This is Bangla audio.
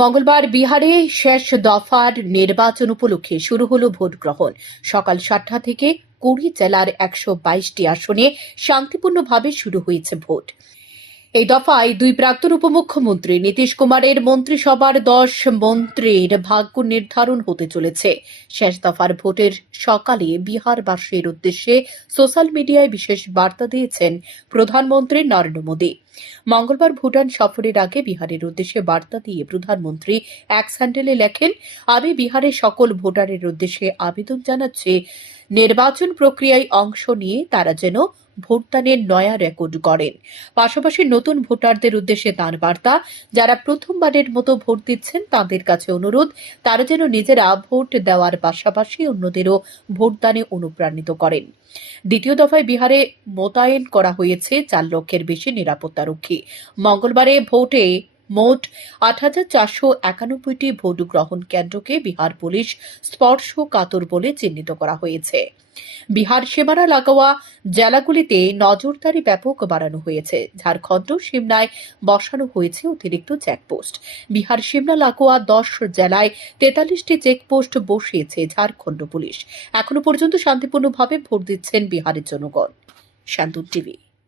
মঙ্গলবার বিহারে শেষ দফার নির্বাচন উপলক্ষে শুরু হল ভোট গ্রহণ। সকাল সাতটা থেকে কুড়ি জেলার একশো বাইশটি আসনে শান্তিপূর্ণভাবে শুরু হয়েছে ভোট। এই দফায় দুই প্রাক্তন উপমুখ্যমন্ত্রী নীতিশ কুমারের মন্ত্রিসভার দশ মন্ত্রীর ভাগ্য নির্ধারণ হতে চলেছে। শেষ দফার ভোটের সকালে বিহারবাসীর উদ্দেশ্যে সোশ্যাল মিডিয়ায় বিশেষ বার্তা দিয়েছেন প্রধানমন্ত্রী নরেন্দ্র মোদী। মঙ্গলবার ভুটান সফরের আগে বিহারের উদ্দেশ্যে বার্তা দিয়ে প্রধানমন্ত্রী এক স্যান্ডেলে লেখেন, আমি বিহারের সকল ভোটারের উদ্দেশ্যে আবেদন জানাচ্ছি, নির্বাচন প্রক্রিয়ায় অংশ নিয়ে তারা যেন ভোটদানের নয়া রেকর্ড গড়েন। পাশাপাশি নতুন ভোটারদের উদ্দেশ্যে তাঁর বার্তা, যারা প্রথমবারের মতো ভোট দিচ্ছেন তাদের কাছে অনুরোধ, তারা যেন নিজেরা ভোট দেওয়ার পাশাপাশি অন্যদেরও ভোটদানে অনুপ্রাণিত করেন। দ্বিতীয় দফায় বিহারে মোতায়েন করা হয়েছে চার লক্ষের বেশি নিরাপত্তারক্ষী মঙ্গলবারে ভোটে মোট আট হাজার চারশো একানব্বইটি ভোট গ্রহণ কেন্দ্রকে বিহার পুলিশ স্পর্শ কাতর বলে চিহ্নিত করা হয়েছে। বিহার সীমানা লাগোয়া জেলাগুলিতে নজরদারি ব্যাপক বাড়ানো হয়েছে। ঝাড়খণ্ড সিমনায় বসানো হয়েছে অতিরিক্ত চেকপোস্ট। বিহার সিমনা লাগোয়া দশ জেলায় তেতাল্লিশটি চেকপোস্ট বসিয়েছে ঝাড়খণ্ড পুলিশ। এখনও পর্যন্ত শান্তিপূর্ণভাবে ভোট দিচ্ছেন বিহারের জনগণ।